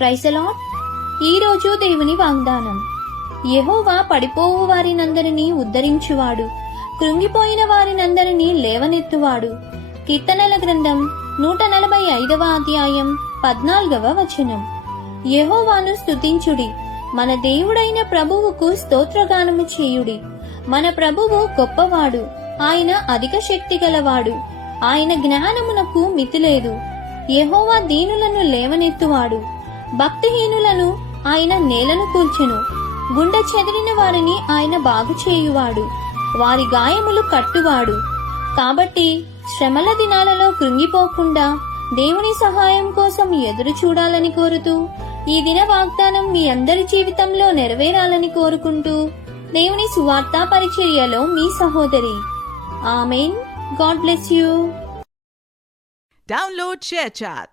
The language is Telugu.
Praise the lord. ఈరోజు దేవుని వాగ్దానం. యెహోవా పడిపోవు వారినందరినీ ఉద్ధరించువాడు, కృంగిపోయిన వారినందరినీ లేవనెత్తువాడు. కీర్తనల గ్రంథం 145వ అధ్యాయం 14వ వచనం. యెహోవాను స్తుతించుడి, మన దేవుడైన ప్రభువుకు స్తోత్రగానము చేయుడి. మన ప్రభువు గొప్పవాడు, ఆయన అధిక శక్తి గలవాడు, ఆయన జ్ఞానమునకు మితిలేదు. యెహోవా దీనులను లేవనెత్తువాడు, భక్తిహీనులను ఆయన నేలను కూల్చెను. గుండె చెదిరిన వారిని ఆయన బాగు చేయువాడు, వారి గాయములు కట్టువాడు. కాబట్టి శ్రమల దినాలలో కృంగిపోకుండా దేవుని సహాయం కోసం ఎదురు చూడాలని కోరుతూ, ఈ దిన వాగ్దానం మీ అందరి జీవితంలో నెరవేరాలని కోరుకుంటూ, దేవుని సువార్తా పరిచర్యలో మీ సహోదరి. ఆమేన్. God bless you. Download ShareChat.